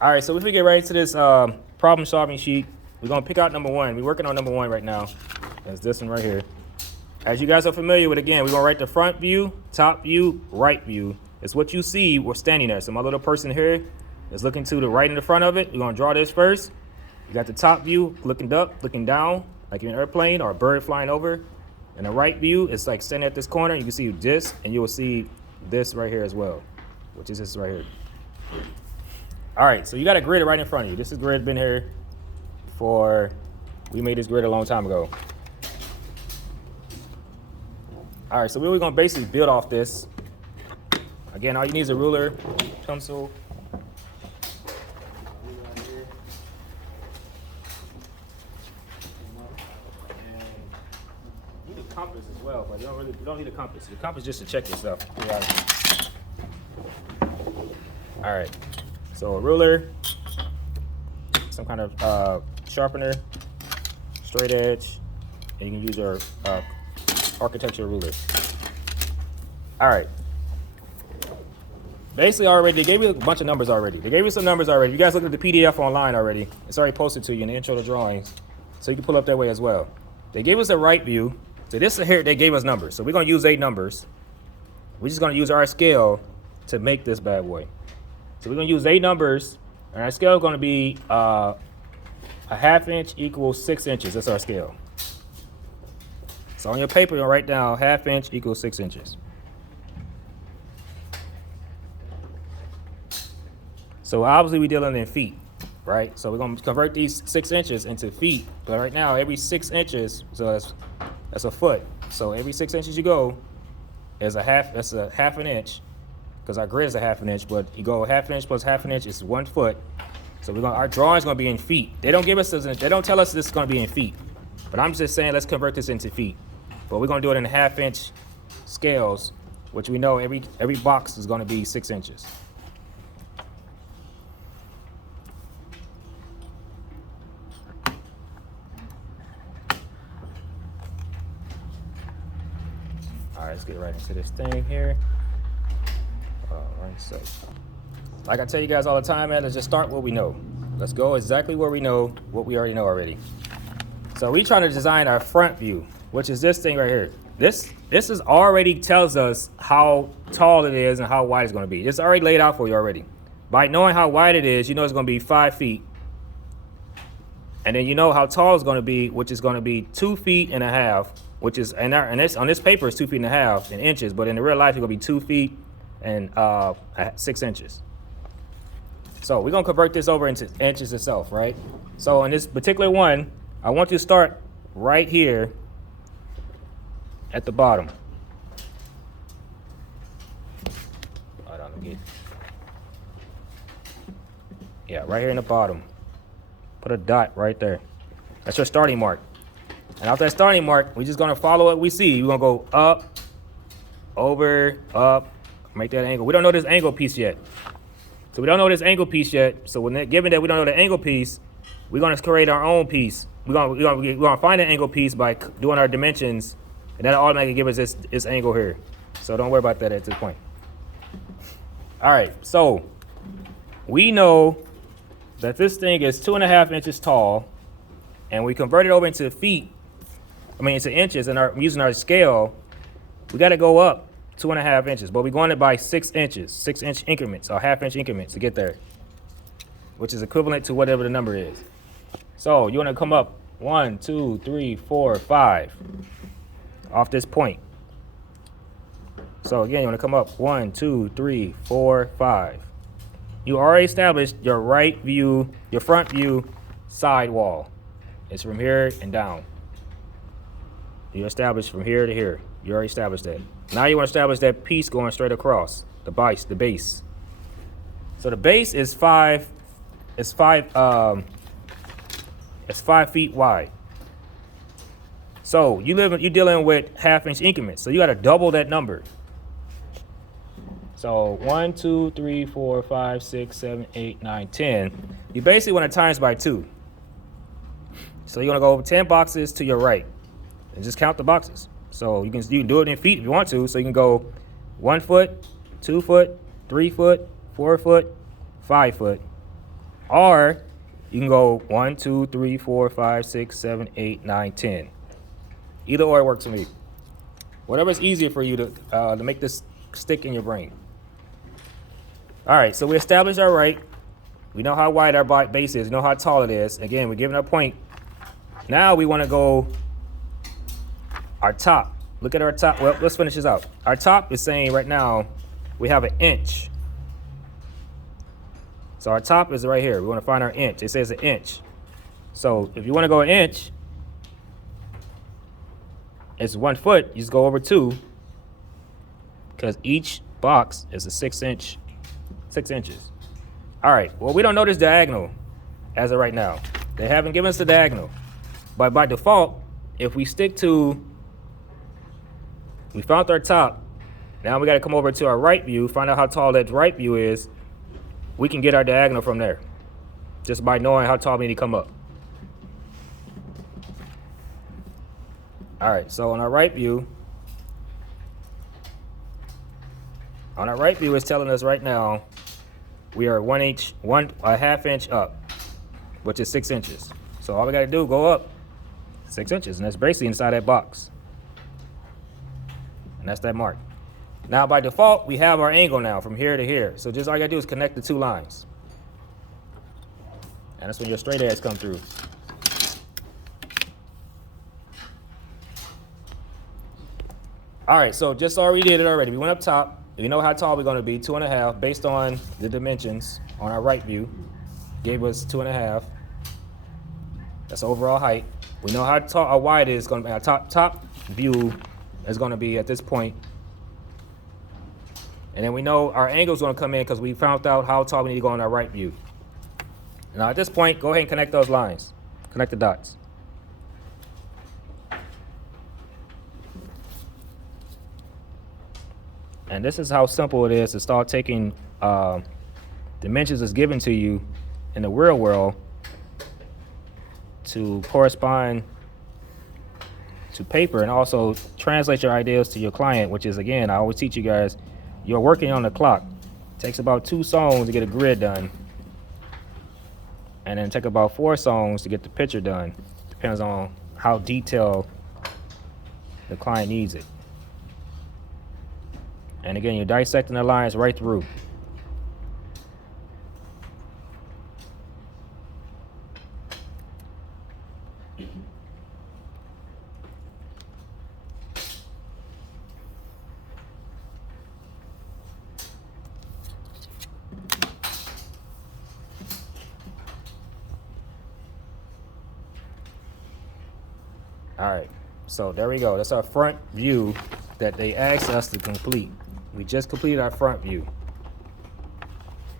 All right, so if we get right into this problem solving sheet, we're gonna pick out number one. We're working on number one right now. That's this one right here. As you guys are familiar with, again, we're gonna write the front view, top view, right view. It's what you see we're standing there. So my little person here is looking to the right in the front of it. We're gonna draw this first. You got the top view looking up, looking down, like you're in an airplane or a bird flying over. And the right view is like standing at this corner. You can see this, and you will see this right here as well, which is this right here. All right, so you got a grid right in front of you. This is grid been here we made this grid a long time ago. All right, so we're gonna basically build off this. Again, all you need is a ruler, pencil. You need a compass as well, but you don't need a compass. The compass just to check yourself. All right, so a ruler, some kind of sharpener, straight edge, and you can use your architecture ruler. All right. Basically, already, they gave you a bunch of numbers already. They gave you some numbers already. You guys looked at the PDF online already. It's already posted to you in the intro to drawings, so you can pull up that way as well. They gave us a right view. So this is here, they gave us numbers. So we're gonna use 8 numbers. We're just gonna use our scale to make this bad boy. So we're gonna use 8 numbers, and our scale is gonna be a ½ inch equals 6 inches. That's our scale. So on your paper, you'll write down ½ inch equals 6 inches. So obviously we're dealing in feet, right? So we're gonna convert these 6 inches into feet. But right now, every 6 inches, so that's a foot. So every 6 inches you go is that's a ½ an inch, because our grid is a ½ an inch, but you go ½ an inch plus ½ an inch is 1 foot. So our drawing is gonna be in feet. They don't tell us this is gonna be in feet. But I'm just saying, let's convert this into feet. But we're gonna do it in ½ inch scales, which we know every box is gonna be 6 inches. All right, let's get right into this thing here. All right, so like I tell you guys all the time, man, let's just start what we know. Let's go exactly where we know what we already know already. So we're trying to design our front view, which is this thing right here. This is already tells us how tall it is and how wide it's going to be. It's already laid out for you already. By knowing how wide it is, you know it's going to be 5 feet. And then you know how tall it's going to be, which is going to be 2.5 feet, which is, and on this paper it's 2.5 feet in inches, but in the real life it's going to be 2 feet and 6 inches. So we're going to convert this over into inches itself, right? So in this particular one, I want you to start right here at the bottom. Hold on, yeah, right here in the bottom. Put a dot right there. That's your starting mark. And after that starting mark, we're just gonna follow what we see. We're gonna go up, over, up, make that angle. We don't know this angle piece yet. So we don't know this angle piece yet. So given that we don't know the angle piece, we're gonna create our own piece. We're gonna find an angle piece by doing our dimensions, and that'll automatically give us this angle here. So don't worry about that at this point. All right, so we know that this thing is 2.5 inches tall, and we convert it over into into inches, and using our scale, we gotta go up 2.5 inches, but we're going it by 6 inches, 6 inch increments, or ½ inch increments to get there, which is equivalent to whatever the number is. So you wanna come up 1, 2, 3, 4, 5 off this point. So again, you wanna come up 1, 2, 3, 4, 5. You already established your right view, your front view side wall. It's from here and down. You established from here to here. You already established that. Now you want to establish that piece going straight across, the base. So the base is 5 feet wide. So you're dealing with ½ inch increments. So you got to double that number. So 1, 2, 3, 4, 5, 6, 7, 8, 9, 10. You basically want to times by 2. So you're gonna go over 10 boxes to your right, and just count the boxes. So you can do it in feet if you want to. So you can go 1 foot, 2 foot, 3 foot, 4 foot, 5 foot, Or you can go 1, 2, 3, 4, 5, 6, 7, 8, 9, 10. Either or works for me. Whatever's easier for you to make this stick in your brain. All right, so we established our right. We know how wide our base is. We know how tall it is. Again, we're giving a point. Now we want to go our top. Look at our top. Well, let's finish this out. Our top is saying right now we have an inch. So our top is right here. We want to find our inch. It says an inch. So if you want to go an inch, it's 1 foot. You just go over 2, because each box is a 6 inches. All right. Well, we don't know this diagonal as of right now. They haven't given us the diagonal. But by default, if we stick to, we found our top. Now we got to come over to our right view, find out how tall that right view is. We can get our diagonal from there, just by knowing how tall we need to come up. All right, so on our right view, it's telling us right now we are 1.5 inch up, which is 6 inches. So all we got to do, go up 6 inches, and that's basically inside that box. And that's that mark. Now, by default, we have our angle now from here to here. So just all you gotta do is connect the 2 lines. And that's when your straight edge come through. All right, so just already did it already. We went up top. We know how tall we're gonna be, 2.5, based on the dimensions on our right view. Gave us 2.5. That's overall height. We know how tall, how wide it is gonna be. Our top view is gonna be at this point. And then we know our angle is going to come in because we found out how tall we need to go on our right view. Now at this point, go ahead and connect those lines. Connect the dots. And this is how simple it is to start taking dimensions that's given to you in the real world to correspond to paper, and also translate your ideas to your client, which is, again, I always teach you guys, you're working on the clock. It takes about 2 songs to get a grid done. And then take about 4 songs to get the picture done. Depends on how detailed the client needs it. And again, you're dissecting the lines right through. All right, so there we go. That's our front view that they asked us to complete. We just completed our front view.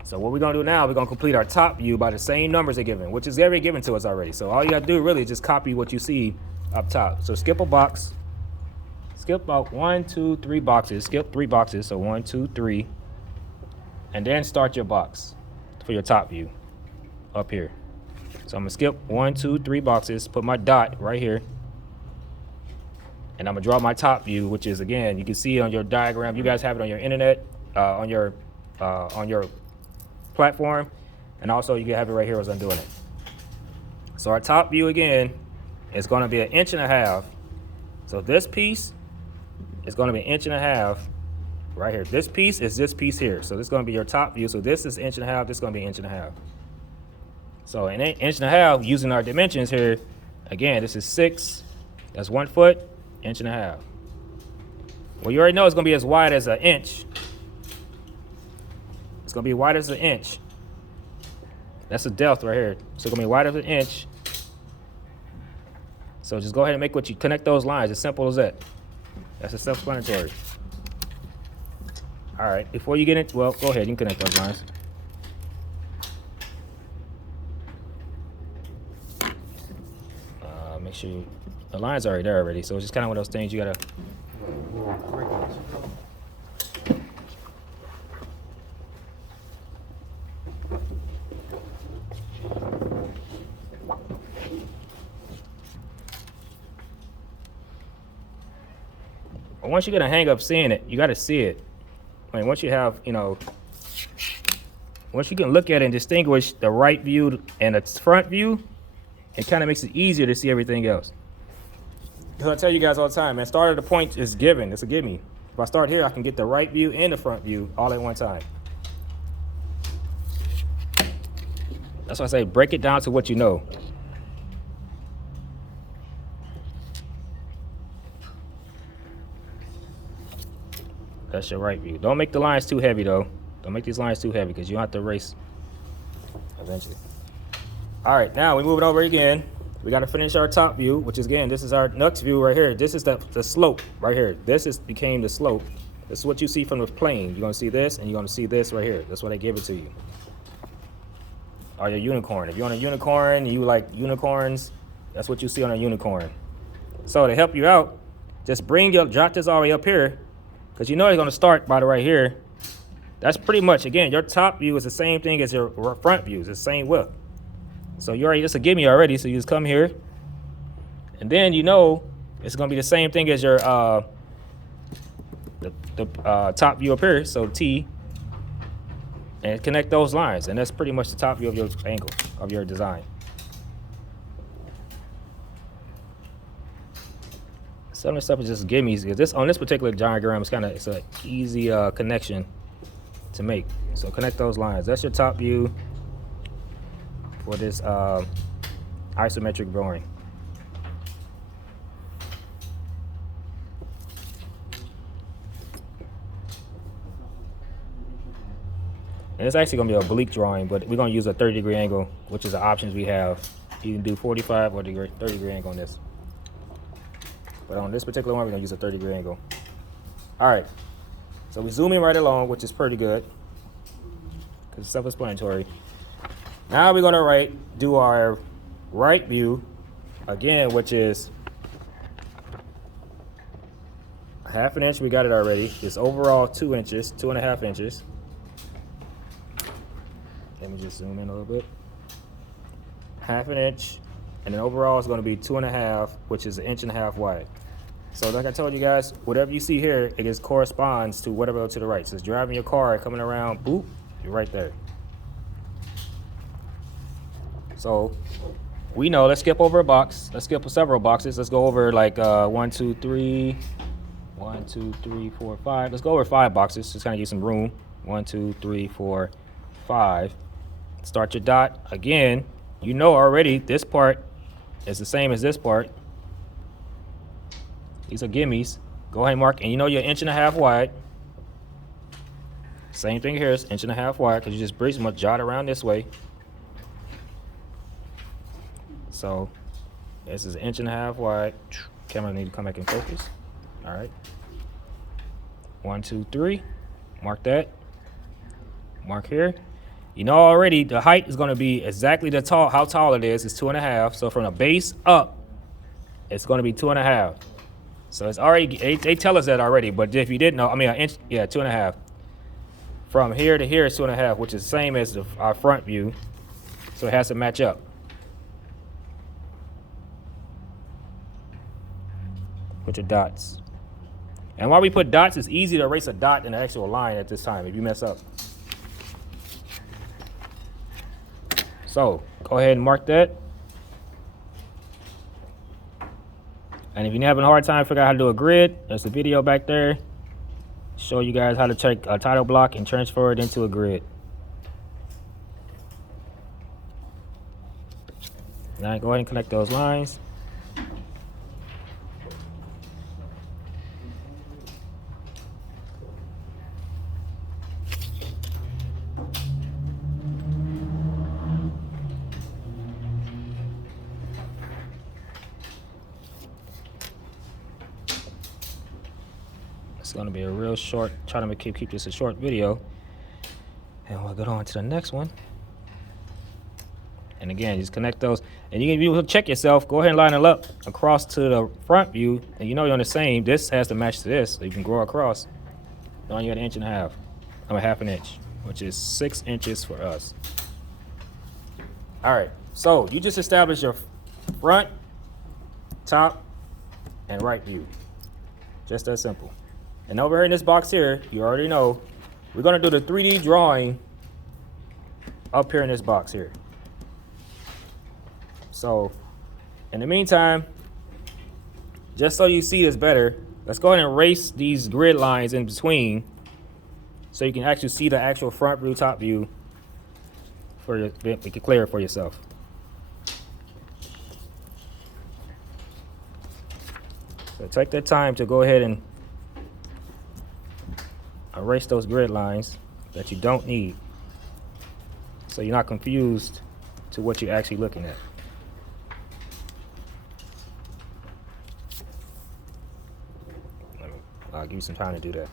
So what we're gonna do now, we're gonna complete our top view by the same numbers they're given, which is already given to us already. So all you gotta do really is just copy what you see up top. So skip a box, skip about 1, 2, 3 boxes, skip 3 boxes, so 1, 2, 3, and then start your box for your top view up here. So I'm gonna skip 1, 2, 3 boxes, put my dot right here. And I'm gonna draw my top view, which is, again, you can see on your diagram. You guys have it on your internet, on your platform, and also you can have it right here as I'm doing it. So our top view, again, is gonna be 1.5 inches. So this piece is gonna be 1.5 inches right here. This piece is this piece here. So this is gonna be your top view. So this is 1.5 inches, this is gonna be 1.5 inches. So an 1.5 inches, using our dimensions here, again, this is 6, that's 1 foot. 1.5 inches. Well, you already know it's going to be as wide as 1 inch. It's going to be wide as 1 inch. That's a depth right here. So it's going to be wide as 1 inch. So just go ahead and make what you connect those lines. As simple as that. That's a self-explanatory. All right. Before you get it, well, go ahead. You can connect those lines. Make sure the lines are already there already, so it's just kind of one of those things you gotta. But once you get a hang of seeing it, you gotta see it. I mean, once you have, once once you can look at it and distinguish the right view and the front view, it kind of makes it easier to see everything else. Because I tell you guys all the time, man, start at the point is given. It's a gimme. If I start here, I can get the right view and the front view all at one time. That's why I say break it down to what you know. That's your right view. Don't make the lines too heavy though. Don't make these lines too heavy because you'll have to erase eventually. All right, now we move it over again. We got to finish our top view, which is, again, this is our next view right here. This is the slope right here. This became the slope. This is what you see from the plane. You're going to see this, and you're going to see this right here. That's why they give it to you. Or your unicorn. If you're on a unicorn and you like unicorns, that's what you see on a unicorn. So to help you out, just jot this all the way up here, because you know you're going to start by the right here. That's pretty much, again, your top view is the same thing as your front view. It's the same width. So you already, it's a gimme already. So you just come here, and then you know it's gonna be the same thing as your top view up here. So T, and connect those lines, and that's pretty much the top view of your angle of your design. Some of the stuff is just gimmies. This on this particular diagram, it's an easy connection to make. So connect those lines. That's your top view for this isometric drawing. And it's actually going to be an oblique drawing, but we're going to use a 30-degree angle, which is the options we have. You can do 45 or 30-degree angle on this. But on this particular one, we're going to use a 30-degree angle. All right. So we zoom in right along, which is pretty good because it's self-explanatory. Now we're gonna do our right view again, which is a ½ an inch. We got it already. It's overall 2 inches, 2.5 inches. Let me just zoom in a little bit. ½ an inch, and then overall it's gonna be 2.5, which is 1.5 inches wide. So like I told you guys, whatever you see here, it just corresponds to whatever to the right. So it's driving your car, coming around, boop, you're right there. So we know, let's skip over a box. Let's skip several boxes. Let's go over like 1, 2, 3, 1, 2, 3, 4, 5. Let's go over 5 boxes. Just kind of give some room. 1, 2, 3, 4, 5. Start your dot. Again, you know already this part is the same as this part. These are gimmies. Go ahead and mark, and you know you're 1.5 inches wide. Same thing here, it's 1.5 inches wide because you just pretty much jot around this way. So this is 1.5 inches wide. Camera need to come back in focus. All right. 1, 2, 3. Mark that. Mark here. You know already the height is going to be exactly how tall it is. It's 2.5. So from the base up, it's going to be 2.5. So it's already, they tell us that already. But if you didn't know, I mean, 1 inch, yeah, 2.5. From here to here is 2.5, which is the same as our front view. So it has to match up. With your dots. And while we put dots, it's easy to erase a dot in an actual line at this time if you mess up. So go ahead and mark that. And if you're having a hard time figuring out how to do a grid, there's a video back there. Show you guys how to take a title block and transfer it into a grid. Now go ahead and connect those lines. It's going to be a real short, try to keep this a short video. And we'll go on to the next one. And again, just connect those. And you can check yourself. Go ahead and line it up across to the front view. And you know you're on the same. This has to match to this. So you can go across. Now you got 1.5 inches. I'm a ½ an inch, which is 6 inches for us. All right. So you just established your front, top, and right view. Just that simple. And over here in this box here, you already know, we're going to do the 3D drawing up here in this box here. So in the meantime, just so you see this better, let's go ahead and erase these grid lines in between so you can actually see the actual front view, top view, for you can clear it for yourself. So take the time to go ahead and erase those grid lines that you don't need, so you're not confused to what you're actually looking at. I'll give you some time to do that.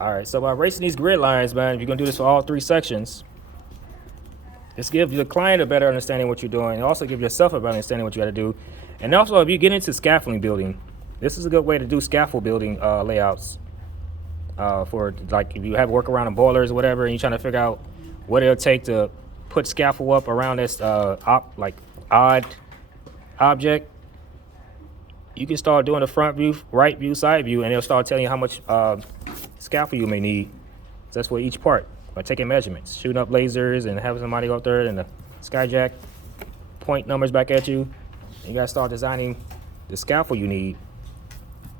All right, so by erasing these grid lines, man, if you're gonna do this for all 3 sections, this gives the client a better understanding of what you're doing, and also give yourself a better understanding of what you gotta do. And also, if you get into scaffolding building, this is a good way to do scaffold building layouts. For like if you have work around the boilers or whatever, and you're trying to figure out what it'll take to put scaffold up around this odd object, you can start doing the front view, right view, side view, and it'll start telling you how much scaffold you may need. That's for each part. By taking measurements, shooting up lasers, and having somebody go up there and the skyjack point numbers back at you. You gotta start designing the scaffold you need.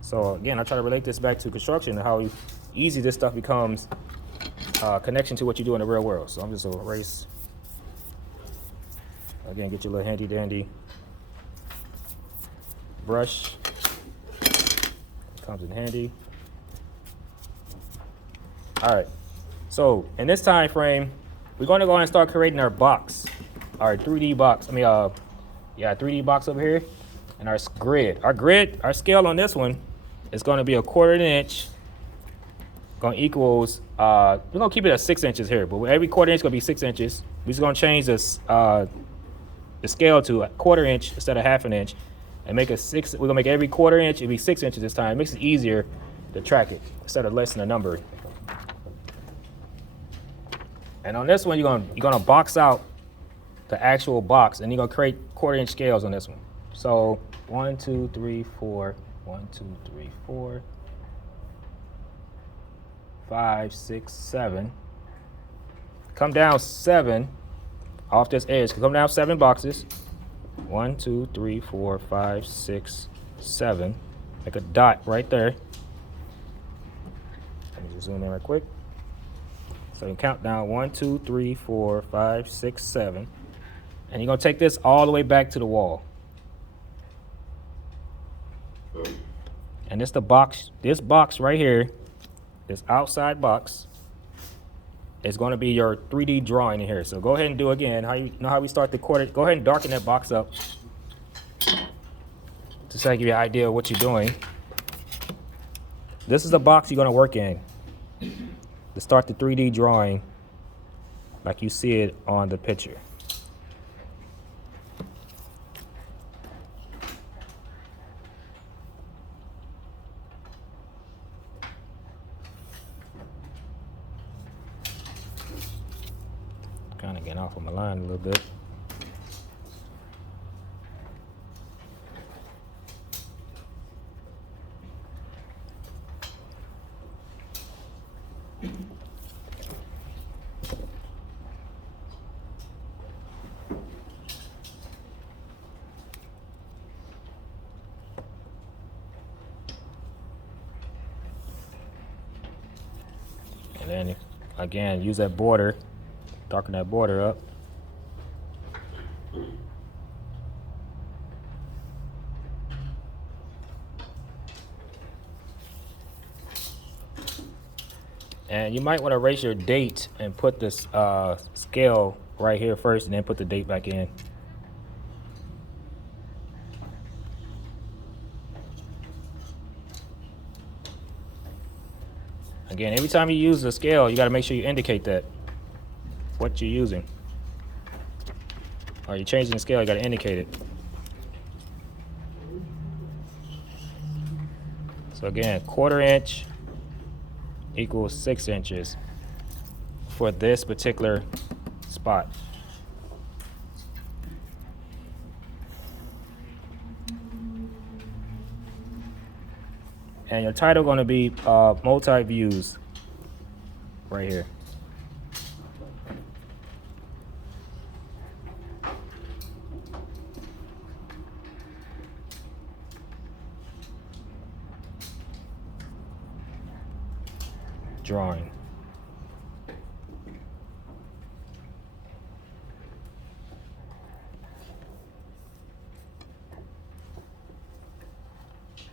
So again, I try to relate this back to construction and how easy this stuff becomes connection to what you do in the real world. So I'm just gonna erase. Again, get your little handy dandy brush. Comes in handy. All right. So in this time frame, we're going to go ahead and start creating our box, our 3D box. 3D box over here, and our grid. Our scale on this one is going to be 1/4 inch. Going to equals. We're going to keep it at 6 inches here, but every 1/4 inch is going to be 6 inches. We're just going to change this the scale to 1/4 inch instead of 1/2 inch, and make it 6. We're going to make every 1/4 inch. It'll be 6 inches this time. It makes it easier to track it instead of less than a number. And on this one, you're gonna box out the actual box, and you're gonna create 1/4 inch scales on this one. So 1, 2, 3, 4, 1, 2, 3, 4, 5, 6, 7. Come down 7 off this edge. Come down 7 boxes. 1, 2, 3, 4, 5, 6, 7. Make a dot right there. Let me just zoom in right quick. So you count down 1, 2, 3, 4, 5, 6, 7. And you're gonna take this all the way back to the wall. And this box right here, this outside box, is gonna be your 3D drawing in here. So go ahead and do again, how we start the quarter. Go ahead and darken that box up, just to give you an idea of what you're doing. This is the box you're gonna work in to start the 3D drawing like you see it on the picture. Kind of getting off of my line a little bit. And then again, use that border, darken that border up. And you might want to erase your date and put this scale right here first, and then put the date back in. Again, every time you use the scale, you got to make sure you indicate that what you're using. Or you're changing the scale, you got to indicate it. So again, 1/4 inch equals 6 inches for this particular spot. And your title going to be Multiviews right here. drawing.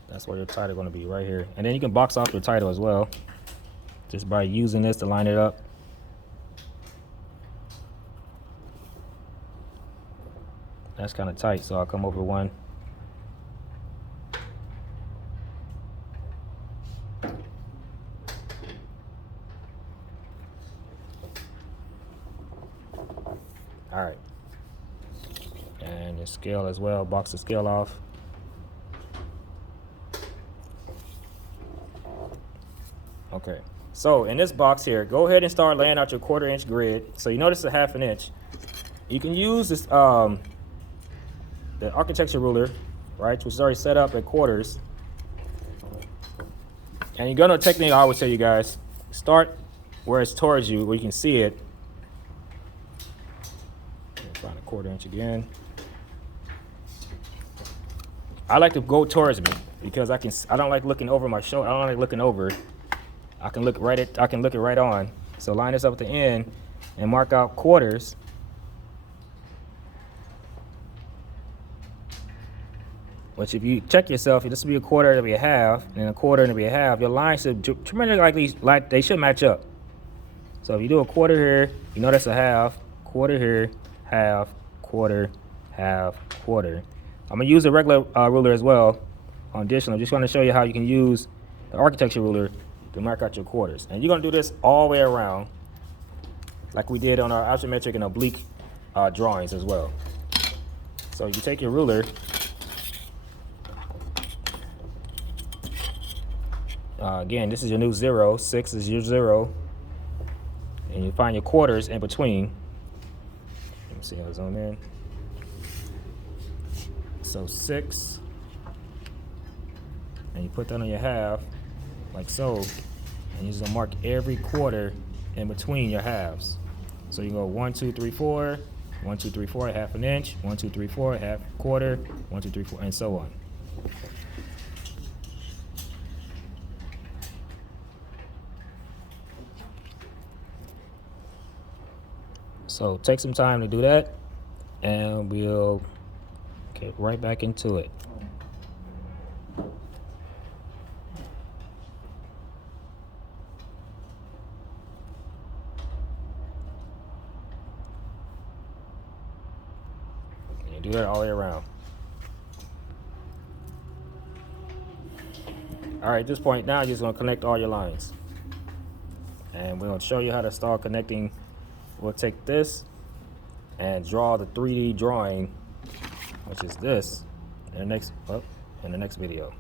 That's where your title is going to be, right here. And then you can box off your title as well, just by using this to line it up. That's kind of tight, so I'll come over one. All right. And the scale as well, box the scale off. Okay, so in this box here, go ahead and start laying out your 1/4 inch grid. So you notice a 1/2 inch. You can use this the architecture ruler, right, which is already set up at quarters. And you're gonna technique I always tell you guys, start where it's towards you, where you can see it. Find a 1/4 inch again. I like to go towards me because I don't like looking over my shoulder. I don't like looking over. I can look it right on. So line this up at the end and mark out quarters. Which if you check yourself, this will be a 1/4, it'll be a 1/2, and then a 1/4, and it'll be a 1/2. Your lines should tremendously like they should match up. So if you do a 1/4 here, you know that's a 1/2, 1/4 here, 1/2, 1/4, 1/2, 1/4. I'm gonna use a regular ruler as well on addition. I'm just gonna show you how you can use the architecture ruler to mark out your quarters. And you're gonna do this all the way around, like we did on our isometric and oblique drawings as well. So you take your ruler, again, this is your new 0, 6 is your 0, and you find your quarters in between. Let me see how I zoom in. So 6, and you put that on your 1/2, like so, and you're just gonna mark every 1/4 in between your halves. So you go 1, 2, 3, 4, 1, 2, 3, 4, 1/2 inch, 1, 2, 3, 4, 1/2, 1/4, 1, 2, 3, 4, and so on. So take some time to do that, and we'll get right back into it. And you do that all the way around. All right, at this point now, you're just gonna connect all your lines. And we're gonna show you how to start connecting. We'll take this and draw the 3D drawing, which is this, in the next video.